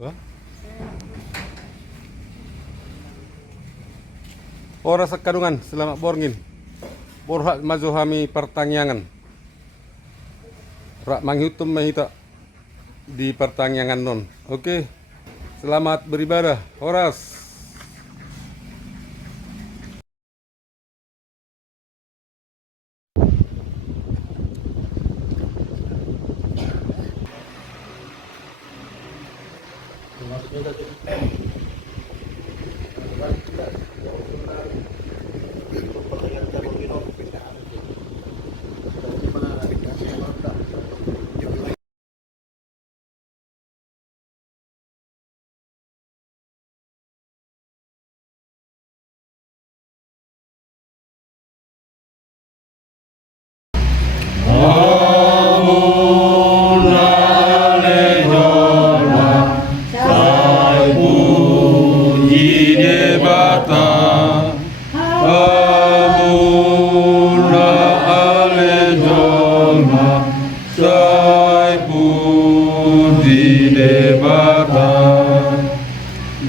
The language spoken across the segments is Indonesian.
Hah? Ora sekadungan selamat borngin. Borhak mazuhami pertangyangan. Rak manghitum mahita di pertangyangan non. Oke. Selamat beribadah. Horas.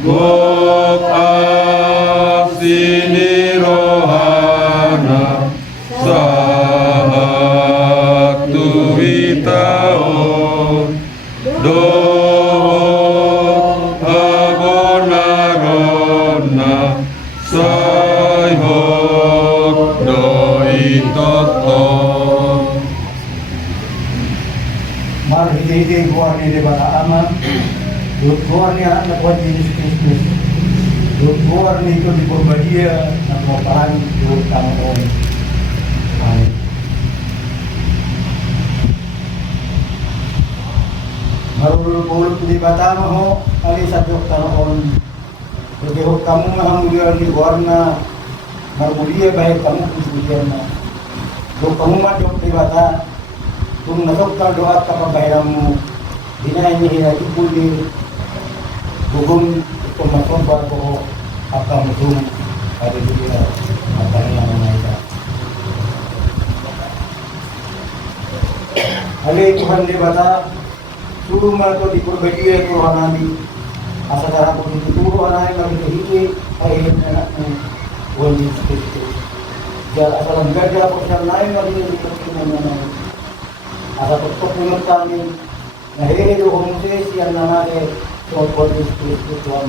Gok asini rohana satu hitao do abonarona sai hok do itoto marhidi kuarni de bata ama kuarni anak kuat Yesus Kristus kuarni itu di Purbadia dan lokalan di Kampung. Marulul di bata mo ali satu tahun bagi kamu mahamudian di warna marmudia baik kamu kemudian kamu majok di bata kung nasokkan doa kapagbayramu dina ini lagi pulih bugong pumasok bago akan mutum ada dia akan yang menaika Ali Tuhan di bata suruh mereka di Purbadia Tuhanani asa darah pun itu Tuhanani kami dihiki ayat anakmu Tuhan Yesus Kristus jal asal mengajar pesan lain kami dihiki asa pertolongan kami nahiri Tuhan Yesus yang namanya Tuhan Yesus Kristus Tuhan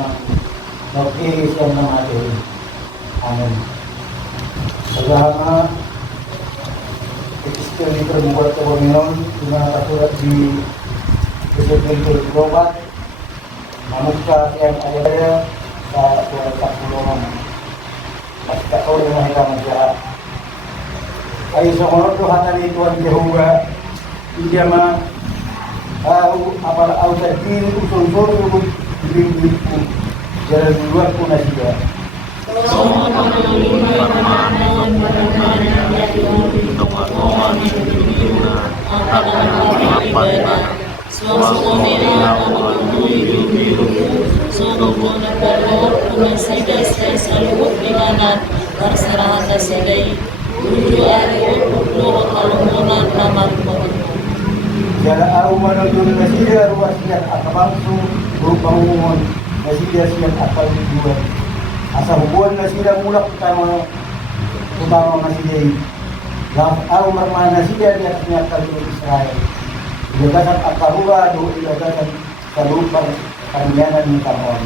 Yesus yang namanya amin selama Kristus di perbuatan Tuhan dengan asurat di Kristus berobat manusia yang ada sa Tuhan pertolongan pasca orang yang hilang jahat ayo sekolah Tuhan ini Tuhan Yehovah dia mah apal tadi usul-usul itu jalan luar pun ada. Jala au manujul nasida ruwasiat akabangsu rupangun nasida siat akal tujuan asa hubungan nasida mulak utama nasida ini au marmana nasida di atasnya akal Israel gagasan akarura do gagasan kalupar kanyanan ni kamon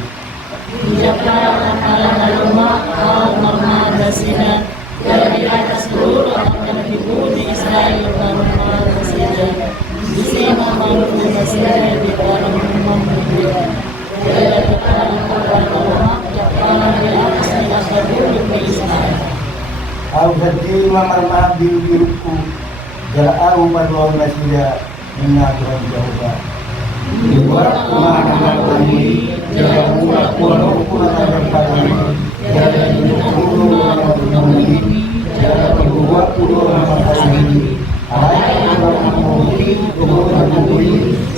Jakarta alama au marmana nasida dari atas seluruh akan ibu di Israel marmana nasida Sema mampu masih di dalam membuat dari kepala yang di atas tidak berdiri Israel. Au jadi mamar di biruku jala au padwa nasida minna Tuhan Jehovah. Luar kumana kami jala mula kuno kuna kami jala dulu kami jala dua puluh kami Ayat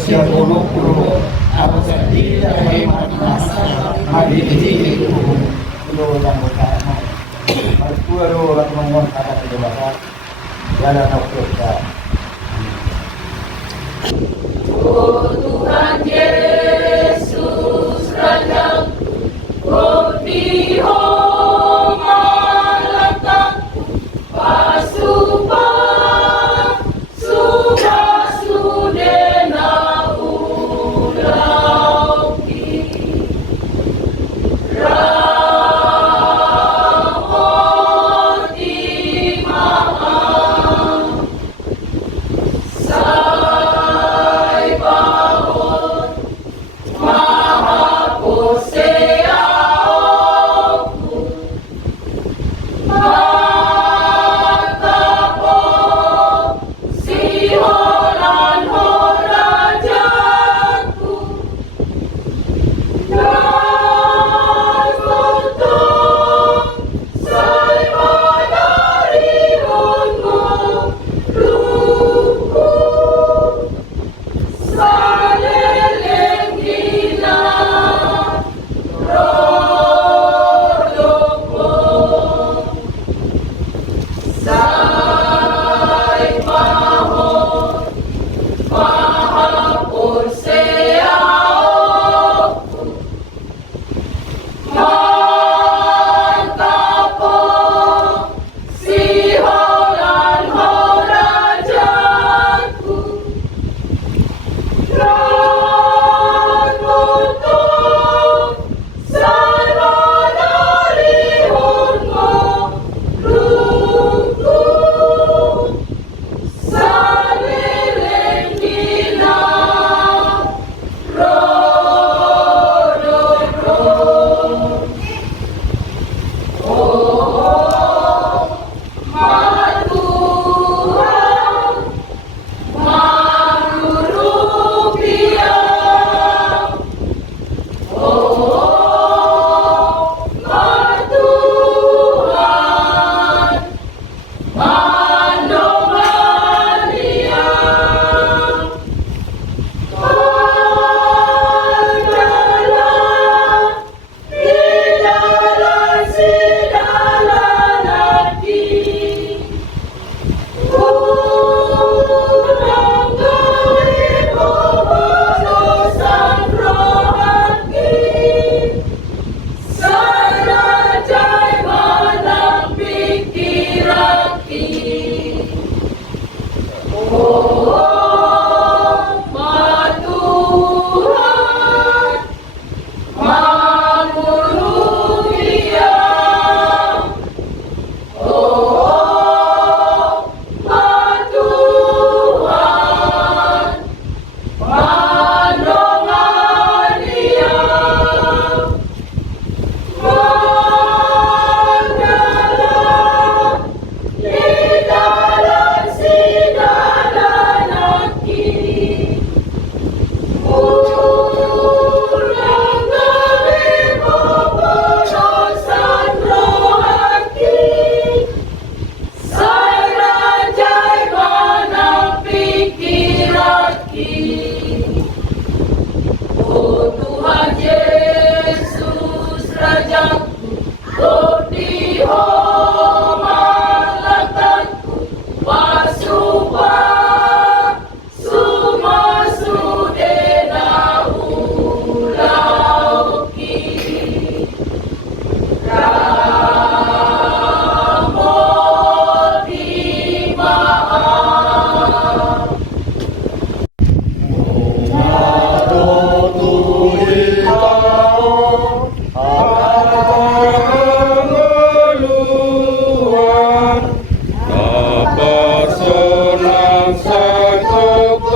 siapa puluh apa saja dari masa hari ini puluh yang berkata aku orang ngomong kata kedewasaan jalan kita Oh Tuhan Yesus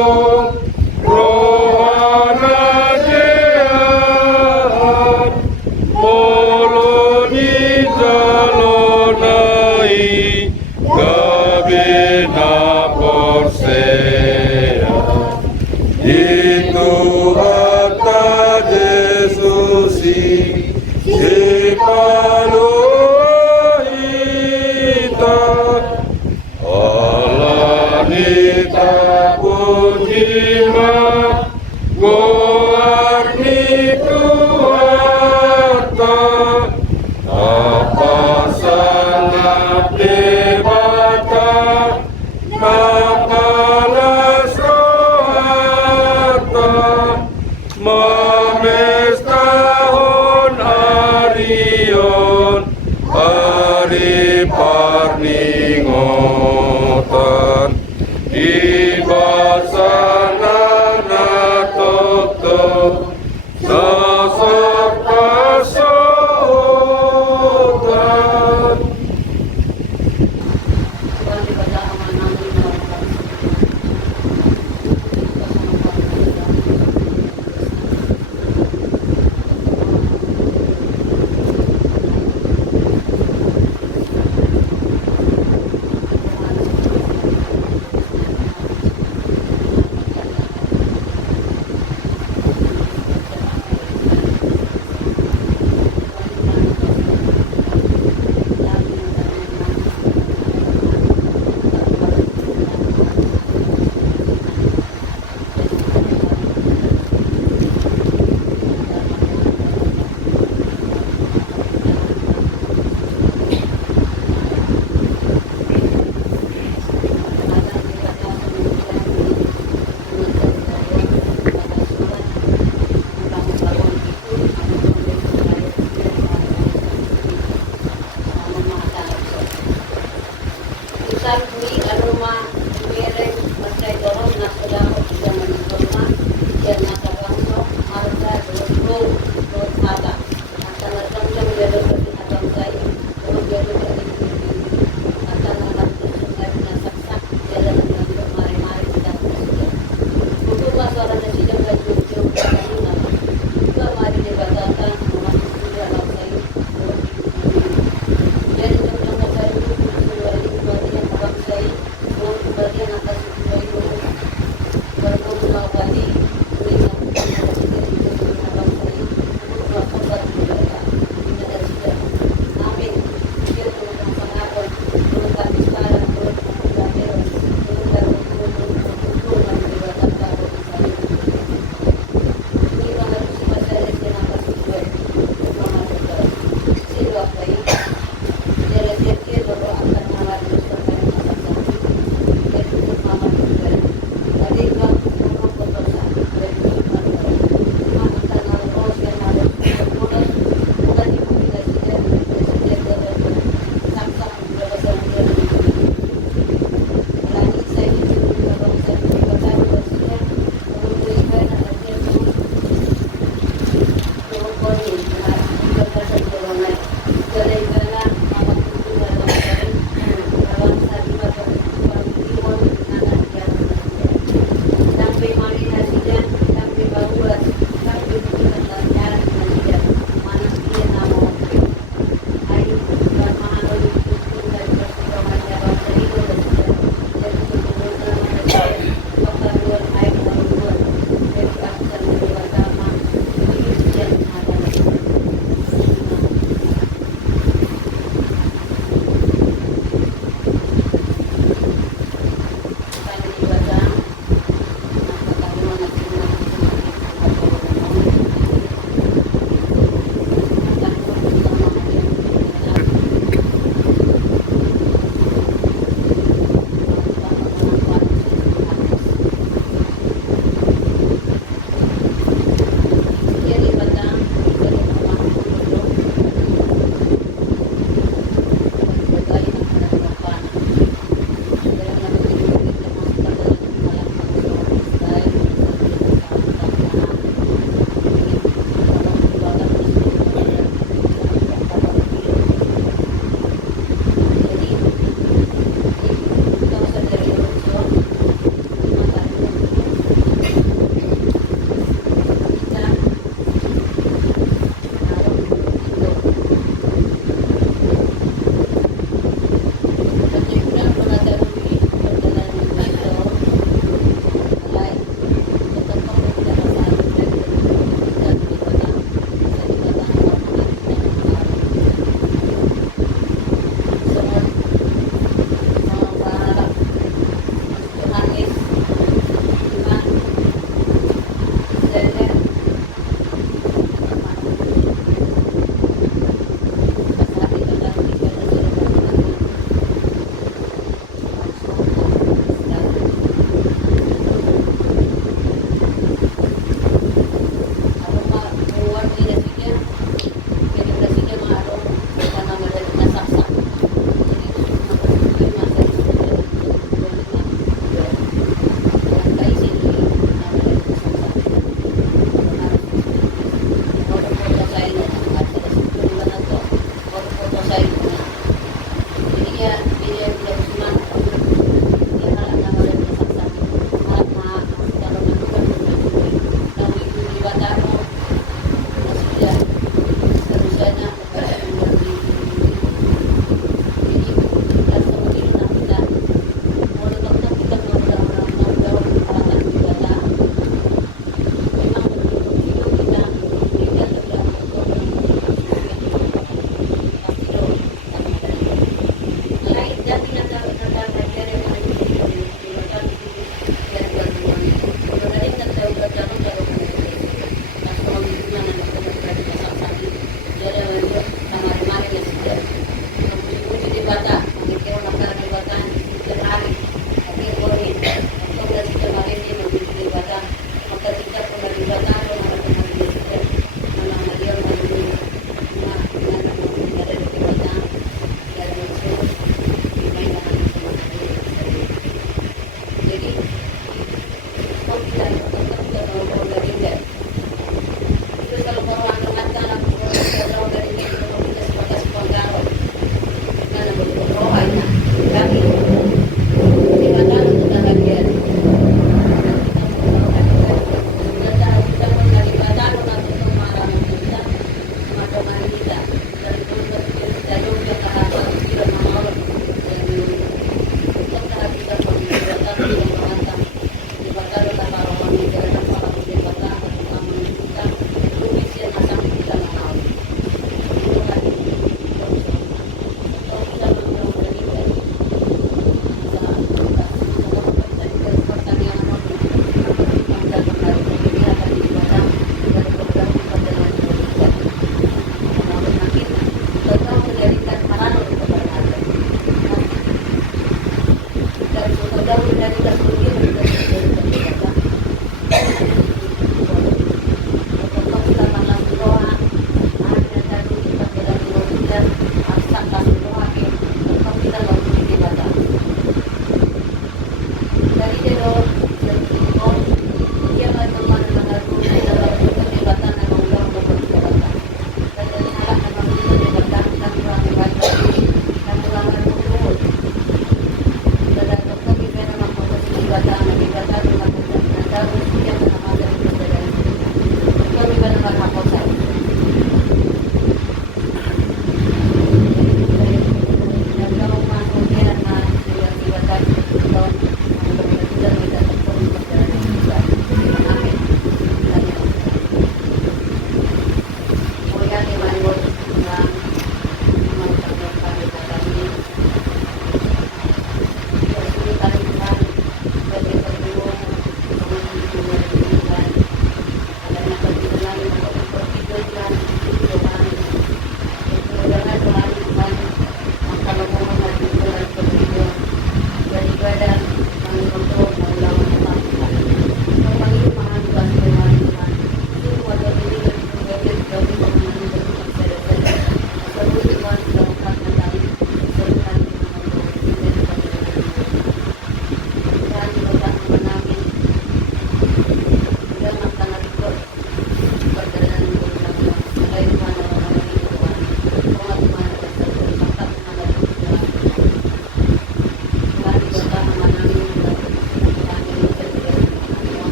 Agung Rohana Jehan Moloni Jalonai Gabina Porsea Itu Hatta Jesusi Si Palohita Allah Nita Pujima Goarni Tuharta Apa sangat debata Mapala soharta Mamestahon arion Hari parningotan Ibasana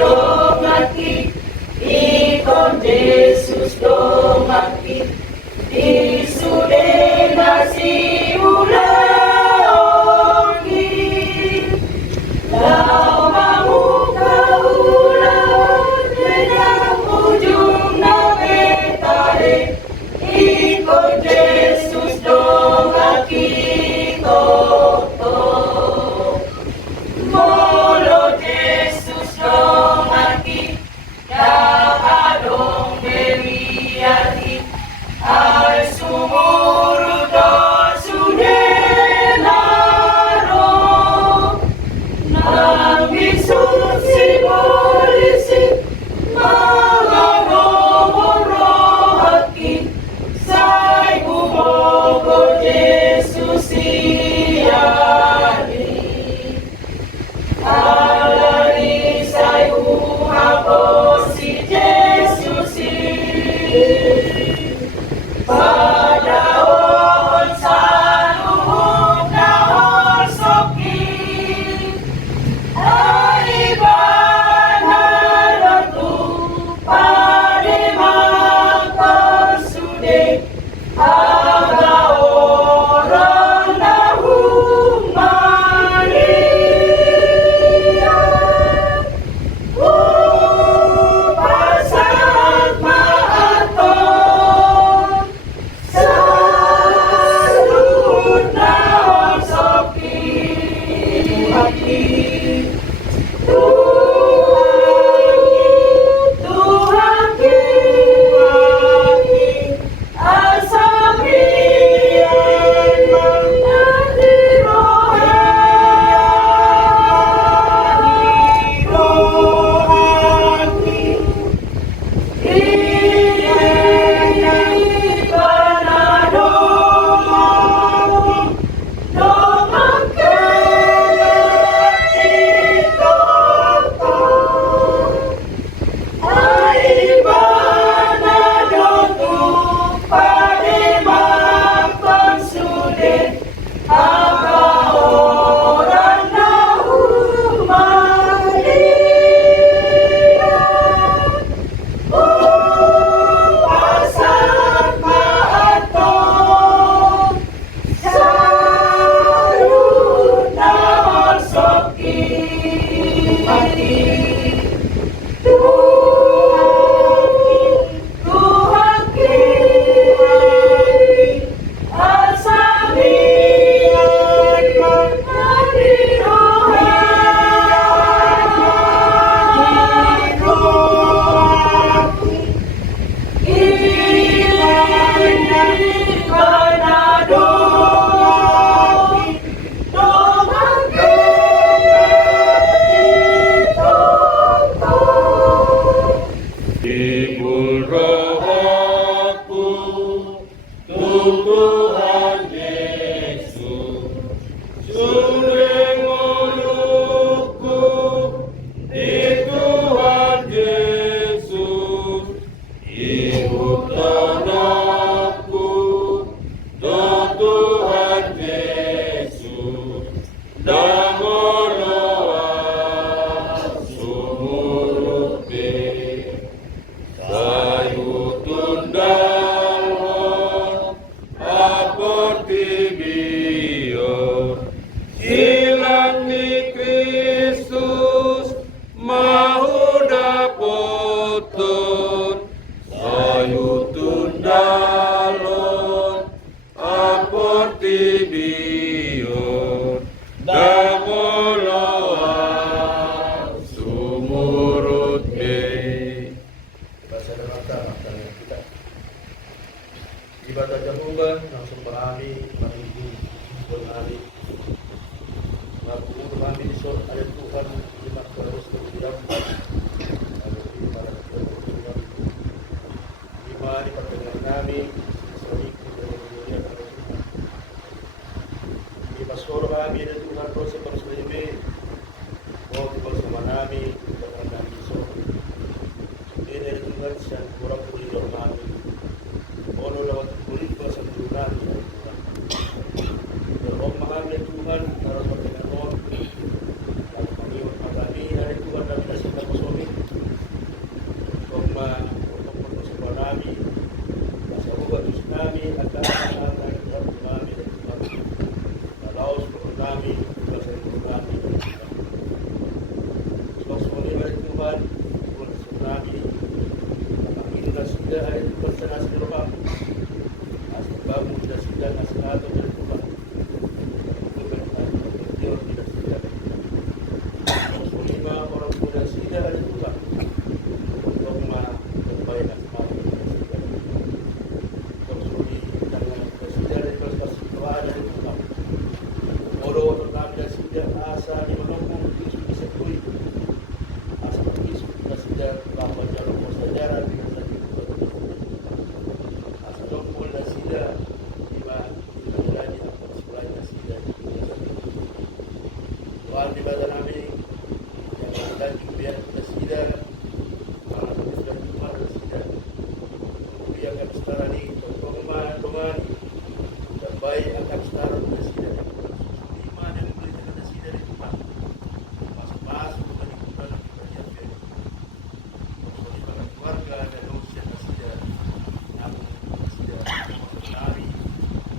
dongaki, ikon Jesus dongaki, isude nasi ulangi, lau mamuka ulang dengan ujung nametare, ikon Jesus dongaki toto. Molo Jesus dongaki, adong beriari, al sumuru do sudenaro, nang bisun si polisi, mga rohaki, say bumogo Jesus iyari. Alani sayu hapo si Jesus padaon saluhong naon soki aibana ratu pademang pasude aga orang nahumani. Pasat maaton, salud naon soki hati, Tuhaki, asabian menjadi rohani. Pasat maaton, salud naon soki hati, Tuhaki, asabian menjadi rohani. Ibul rohku, Tuhan Yesus, sundeng mulutku, di Tuhan Yesus, ibu tanahku, Tuhan Yesus, damoloa sumurupe. Sayu tundalon aporti bior, silang ni Kristus mahuda poton. Sayu tundalon aporti bior, damoloa sumurut be. Bahasa neraka akan kita ibadah Jehovah langsung berani menunggu berani menunggu berani isor ayat Tuhan lima terus berdiam lima di pertengahan kami sering berdoa kepada Tuhan di pastor kami dan Tuhan terus bersemi mau bersama kami dengan isor ini dari Tuhan yang kurang boleh dormami ono lewat kulit pasal Tuhan Roh mahal Tuhan harus berkenan lalu panggil kami hari Tuhan kami kasih kita di malungkong Yesus bisa tuloy. Asa pag-isip kita sila, papadyaro ko sa jaran, di sa dito. Asa lungkol na sila, di ba, pinagdalani ang pagsulay na sila, di sa dito. Tuhan, di ba na namin, yang akan biar kita sila, para kita jumpa na sila. Biar kami setara ni, tungan, dan baik akan setara na sila. Lima dan boleh na sila di rumah. Masuk-masuk ke lingkungan yang kita jaga. Maksudnya bagi keluarga dan usia na sila. Namun na sila, masuk-lari.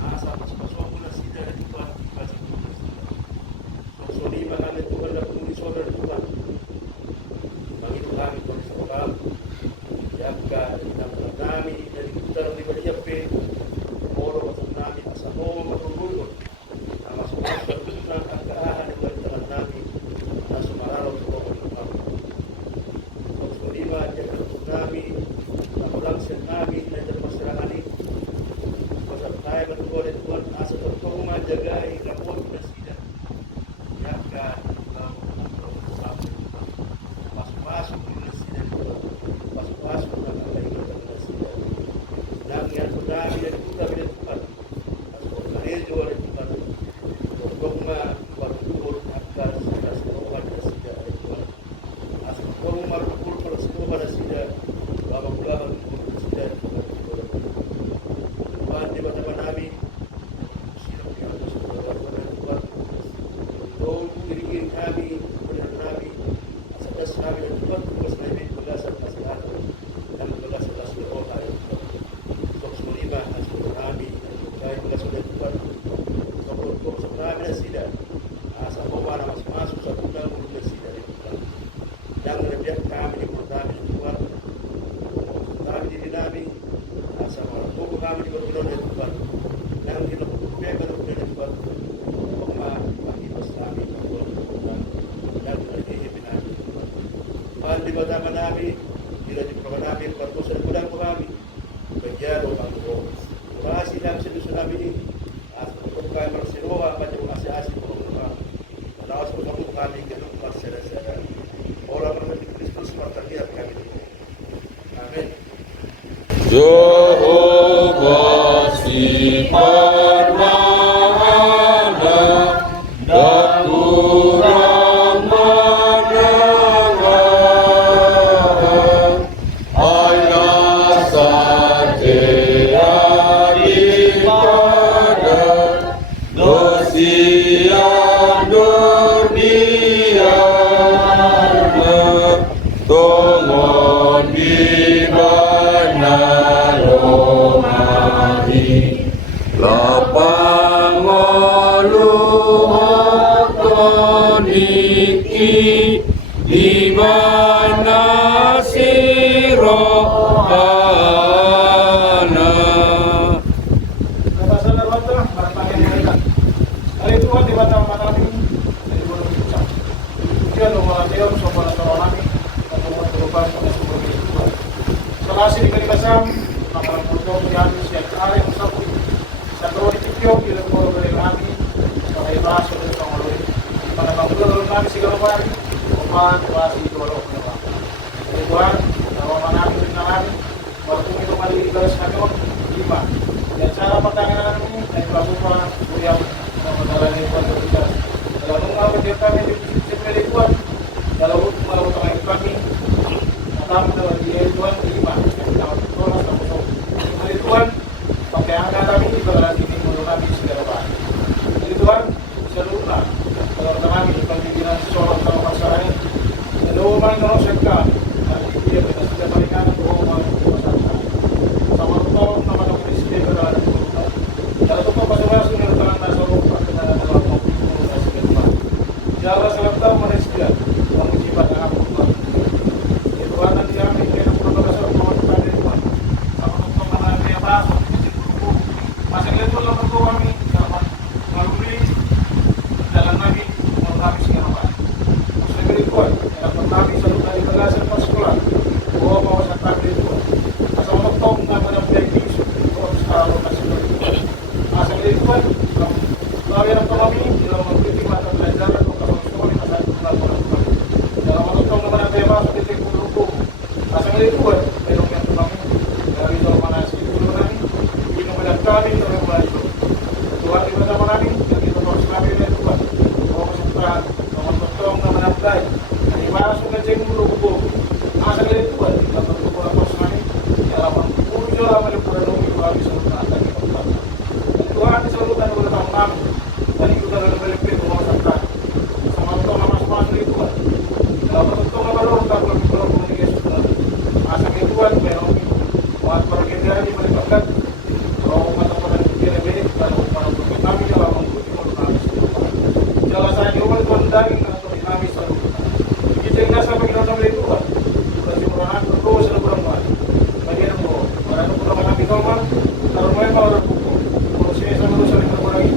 Asa masuk-masuk na sila di Tuhan, kita sa Tuhan na sila. So, lima kami Tuhan na pumuli solar di Tuhan. Mangito kami Tuhan sa kapal. Siapka, inang kami, dari kita di Baliape. Moro masuk namin asa mo matulungan. Ang masuk-masuk ang kaahan ng tangan namin na sumararaw sa Tuhan ng Panginoon. Pagsulima, diyan ang namin, na walang siya namin, na dyan masarangani. Pasap tayo matulungan ng Tuhan, asa sa Tuhan majagay, rapon na sila. Siapka, ikaw, masuk-masuk na sila. Masuk-masuk na kakainatan na sila. Langyan ko namin ang kita pinatukan. At kung narejo ang Tuhan, kung magtulog at sa Tuhan na sila ay Tuhan. At kung marupul para sa Tuhan na sila, mamagulahan na sila ay Tuhan. Tuhan, di ba naman namin, sila pinatukan sa Tuhan na Tuhan. Doon iringin kami, kulihan namin, at sa tas namin ang Tuhan, tumas na ibig magasan na sa ato, ang magasan na sa Tuhan ay Tuhan. Lima ang sulit namin kahit mga sulit Tuhan kapag sa namin na sila sa baba na masuk sa tunang mulut na sila rin Tuhan yang nabiyak kami di mulut namin ng Tuhan kami din namin sa mga buko kami di mulut na Tuhan yang hinapupega na mulut na Tuhan upang makipas namin ang Tuhan yang nagihipin namin Tuhan di ba naman namin bila di pa namin patusan ko lang po kami bagian orang tua. Masih dalam tsunami ini, bukan berseroa pada masih orang tua. Kalau sudah kami gedung masyarakat, orang berarti Kristus terlihat kami. Amin. Jehovah si permana dan kurang mendengar Allah saja daripada dosia dunia tongon di mana romahi lapang oluh niki di mana sirohana. Nabasa na ba ito? Marapangin na rin. Alay Tuhan, di ba ito ang mataming? Dari buwan ng Tuhan. Diyan, mga Diyos, so para sa namin, at mga turupan sa nasubang ng Tuhan. Sa kasi ni Kalikasam, makaramulong yan siya at ari ang sabi. Sa tuwa ni Tikyo, ilang puro ka rin namin, sa kaibaso ng pangaloy. Panapagulong namin si Gawain, upahan, tuwasi, tuwalok na ba. Dari Tuhan, nawaman namin rin na namin, waktu itu kali garis kami 5. Dan cara pertanyaan ini saya lakukan beliau menjalani puasa kita. Dalam mengawal kami di sini Tuhan, dalam melakukan kami, kami dalam dia Tuhan 5. Kita tolong sama Tuhan, pakai angka kami berada di minggu kami segala bahan. Jadi Tuhan, seluruh kalau kami pemimpinan sholat sama masyarakat, seluruh mana sekali. Dia kita sudah berikan doa sama tolong nama Tuhan Yesus berada di kita. Kalau tuh pasal sudah tangan nasor pada dalam dalam Jala selatan manusia mengujibat aku Tuhan. Itu nanti kami kena profesor Tuhan tadi Tuhan. Sama tuh mana dia bahasa masih lihat tuh lalu kami dalam melalui jalan nabi kami segala Segeri Tuhan, yang kami selalu dari belasan pas sekolah. Oh, mau saya tahu itu. Asal tong nama dan bagi Tuhan selalu kasih Tuhan. Asal Tuhan, lalu yang kami dalam memberi mata pelajaran untuk sekolah dai. Ini para suka ceng dulu buku. Masa kali itu kan, dapat buku apa senani? Ya apa? Ujo lah malu pura nungi kalau bisa lupa tadi kalau Tuhan bisa lupa dulu tahun dan itu dalam balik itu mau sampai sama itu nama masuk itu kan. Kalau itu nama baru tak perlu komunikasi. Masa itu kan memang buat pergi dia di balik bakat. Kalau mata-mata dia lebih kalau kami kalau mengikuti komunikasi. Jelas saja orang tuan daging atau dinamis selalu. Kita nggak sampai kita sampai itu kan. Kita orang terus selalu berempat. Bagian itu orang itu pernah kami tahu kan. Kalau mereka orang buku, kalau sini sama tu sering berperang.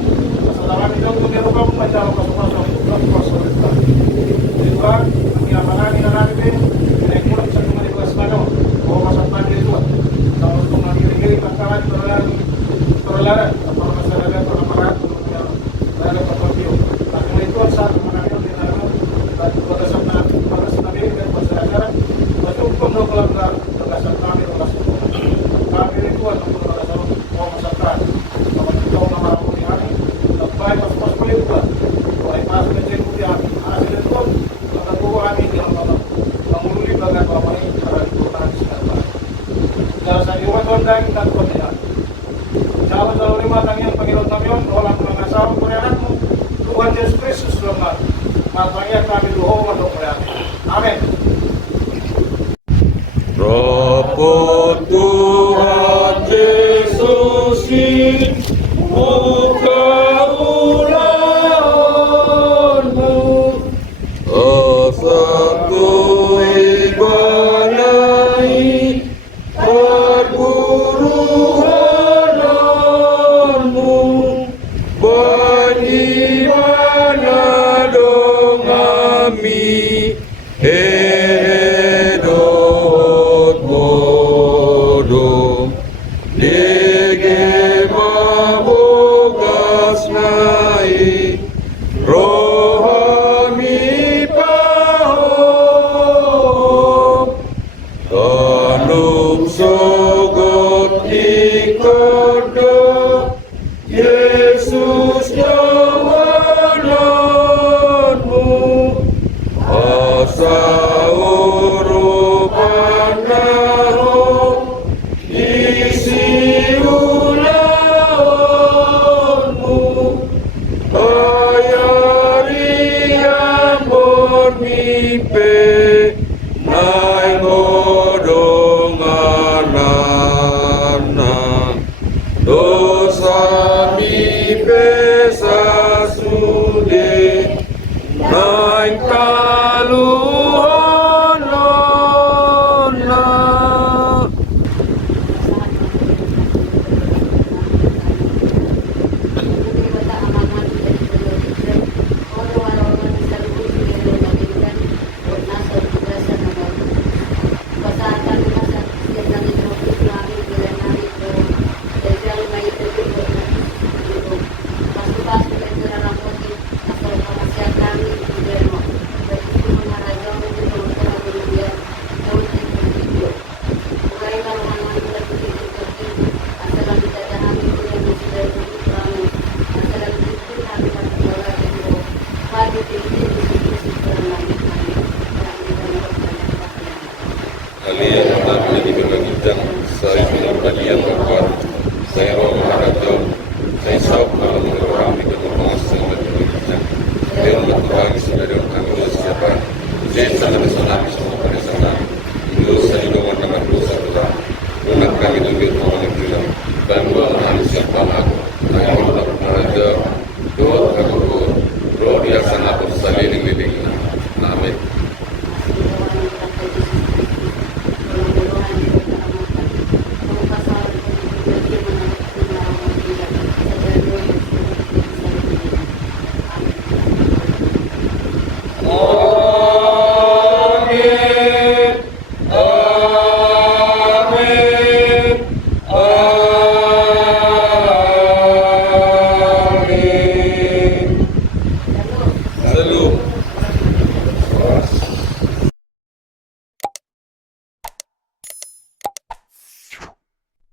Masalah itu untuk dia lupa membaca pasal-pasal itu kan pasal itu. Jadi kan kami amanah ini anak ini. Naik mulut bisa cuma di kelas mana. Bawa pasal tadi itu. Kalau untuk nanti diri bakalan terlalu apa masalah peramaran ada apa-apa. Karena itu saat mengambil di dalam pada saat nabi dan masyarakat itu hukum melanggar berdasarkan kami kami itu atau berdasarkan masyarakat kalau kita nama aku di hari baik pas boleh buat baik pas kecil dia hasil itu maka kami di dalam menguluri bagian apa ini cara itu nanti sekarang kalau saya buat orang kita tidak Jalan selalu lima tangian panggilan kamion orang mengasah kurianatmu Tuhan Yesus Kristus lemah matanya kami doa untuk melihat amin. Ropo Tuhan Yesus muka ulanmu satu ibadai perburuanmu bagi mana dong kami edot bodom dege mabogas nai rohami pahom kanum sogot ikodo Yesus jawananmu asa urupanahom isi ulaonmu ayari ambon mipe nai ngodonganana dosa mipe sasude naik kaluhonona kalian telah menjadi berbagian saya dalam bagian berbuat saya roh mengharapkan saya sahab kalau orang dengan pengawasan dan berbagian saya membuat orang sudah dengan kami siapa saya sangat